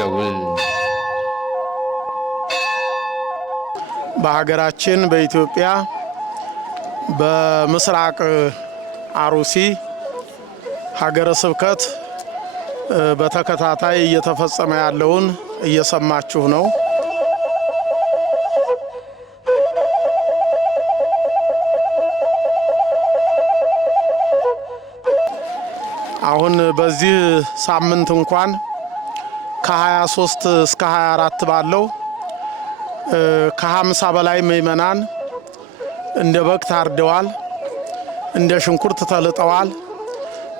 ደውል። በሀገራችን በኢትዮጵያ በምስራቅ አሩሲ ሀገረ ስብከት በተከታታይ እየተፈጸመ ያለውን እየሰማችሁ ነው። አሁን በዚህ ሳምንት እንኳን ከ23 እስከ 24 ባለው ከ50 በላይ ምእመናን እንደ በግ ታርደዋል፣ እንደ ሽንኩርት ተልጠዋል፣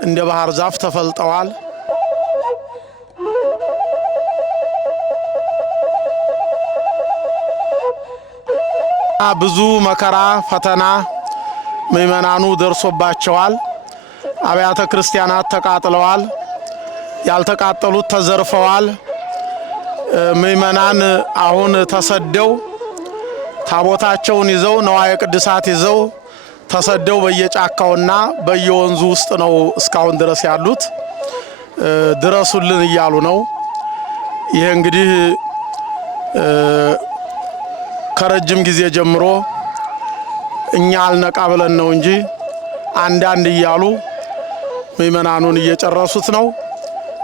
እንደ ባህር ዛፍ ተፈልጠዋል። ብዙ መከራ ፈተና ምእመናኑ ደርሶባቸዋል። አብያተ ክርስቲያናት ተቃጥለዋል፣ ያልተቃጠሉት ተዘርፈዋል። ምእመናን አሁን ተሰደው ታቦታቸውን ይዘው ነዋየ ቅድሳት ይዘው ተሰደው በየጫካውና በየወንዙ ውስጥ ነው እስካሁን ድረስ ያሉት። ድረሱልን እያሉ ነው። ይሄ እንግዲህ ከረጅም ጊዜ ጀምሮ እኛ አልነቃ ብለን ነው እንጂ አንዳንድ እያሉ ምእመናኑን እየጨረሱት ነው።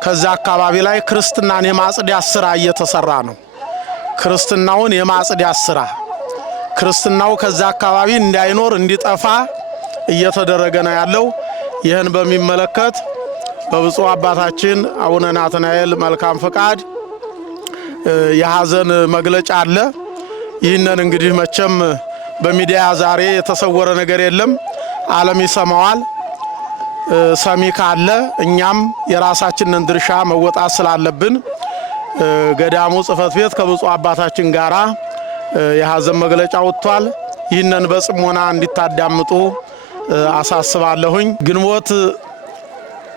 ከዛ አካባቢ ላይ ክርስትናን የማጽዳት ስራ እየተሰራ ነው። ክርስትናውን የማጽዳት ስራ ክርስትናው ከዛ አካባቢ እንዳይኖር እንዲጠፋ እየተደረገ ነው ያለው። ይህን በሚመለከት በብፁዕ አባታችን አቡነ ናትናኤል መልካም ፈቃድ የሐዘን መግለጫ አለ። ይህንን እንግዲህ መቼም በሚዲያ ዛሬ የተሰወረ ነገር የለም፣ ዓለም ይሰማዋል። ሰሚ ካለ እኛም የራሳችንን ድርሻ መወጣት ስላለብን ገዳሙ ጽሕፈት ቤት ከብፁዕ አባታችን ጋራ የሐዘን መግለጫ ወጥቷል። ይህንን በጽሞና እንዲታዳምጡ አሳስባለሁኝ። ግንቦት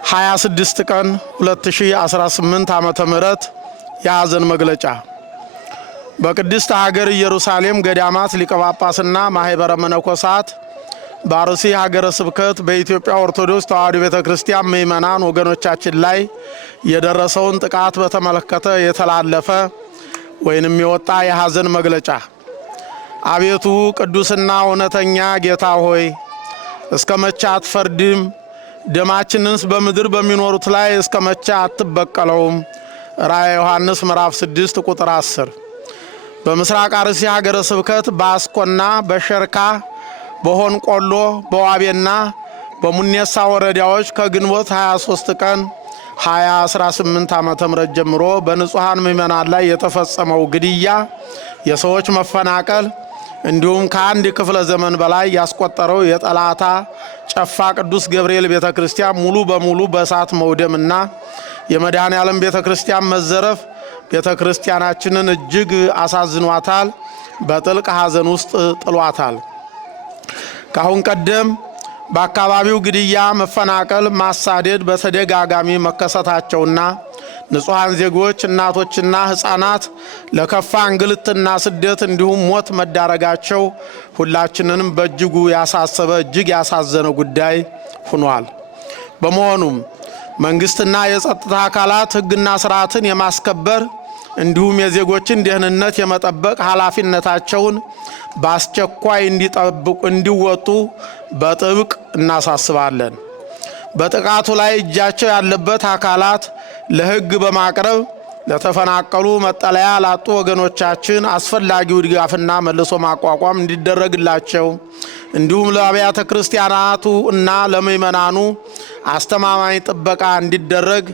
26 ቀን 2018 ዓመተ ምህረት የሐዘን መግለጫ በቅድስት ሀገር ኢየሩሳሌም ገዳማት ሊቀ ጳጳስና ማህበረ መነኮሳት በአርሲ ሀገረ ስብከት በኢትዮጵያ ኦርቶዶክስ ተዋሕዶ ቤተክርስቲያን ምእመናን ወገኖቻችን ላይ የደረሰውን ጥቃት በተመለከተ የተላለፈ ወይንም የወጣ የሐዘን መግለጫ። አቤቱ ቅዱስና እውነተኛ ጌታ ሆይ እስከ መቼ አትፈርድም? ደማችንንስ በምድር በሚኖሩት ላይ እስከ መቼ አትበቀለውም? ራእየ ዮሐንስ ምዕራፍ 6 ቁጥር 10። በምስራቅ አርሲ ሀገረ ስብከት በአስኮና በሸርካ በሆንቆሎ በዋቤና በሙኔሳ ወረዳዎች ከግንቦት 23 ቀን 2018 ዓመተ ምህረት ጀምሮ በንጹሃን ምእመናን ላይ የተፈጸመው ግድያ፣ የሰዎች መፈናቀል እንዲሁም ከአንድ ክፍለ ዘመን በላይ ያስቆጠረው የጠላታ ጨፋ ቅዱስ ገብርኤል ቤተክርስቲያን ሙሉ በሙሉ በእሳት መውደምና የመድኃኔ ዓለም ቤተክርስቲያን መዘረፍ ቤተክርስቲያናችንን እጅግ አሳዝኗታል፣ በጥልቅ ሐዘን ውስጥ ጥሏታል። ካሁን ቀደም በአካባቢው ግድያ፣ መፈናቀል፣ ማሳደድ በተደጋጋሚ መከሰታቸውና ንጹሃን ዜጎች እናቶችና ሕፃናት ለከፋ እንግልትና ስደት እንዲሁም ሞት መዳረጋቸው ሁላችንንም በእጅጉ ያሳሰበ እጅግ ያሳዘነ ጉዳይ ሆኗል። በመሆኑም መንግስትና የጸጥታ አካላት ሕግና ስርዓትን የማስከበር እንዲሁም የዜጎችን ደህንነት የመጠበቅ ኃላፊነታቸውን በአስቸኳይ እንዲወጡ በጥብቅ እናሳስባለን። በጥቃቱ ላይ እጃቸው ያለበት አካላት ለሕግ በማቅረብ ለተፈናቀሉ መጠለያ ላጡ ወገኖቻችን አስፈላጊው ድጋፍና መልሶ ማቋቋም እንዲደረግላቸው እንዲሁም ለአብያተ ክርስቲያናቱ እና ለምእመናኑ አስተማማኝ ጥበቃ እንዲደረግ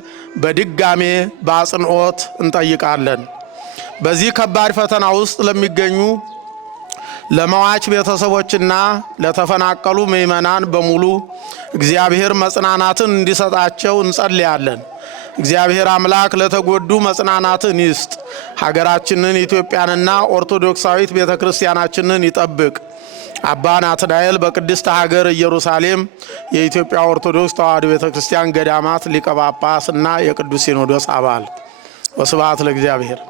በድጋሜ በአጽንኦት እንጠይቃለን። በዚህ ከባድ ፈተና ውስጥ ለሚገኙ ለመዋች ቤተሰቦችና ለተፈናቀሉ ምእመናን በሙሉ እግዚአብሔር መጽናናትን እንዲሰጣቸው እንጸልያለን። እግዚአብሔር አምላክ ለተጎዱ መጽናናትን ይስጥ። ሀገራችንን ኢትዮጵያንና ኦርቶዶክሳዊት ቤተክርስቲያናችንን ይጠብቅ። አባ ናትናኤል በቅድስት ሀገር ኢየሩሳሌም የኢትዮጵያ ኦርቶዶክስ ተዋሕዶ ቤተክርስቲያን ገዳማት ሊቀ ጳጳስና የቅዱስ ሲኖዶስ አባል። ወስብሐት ለእግዚአብሔር።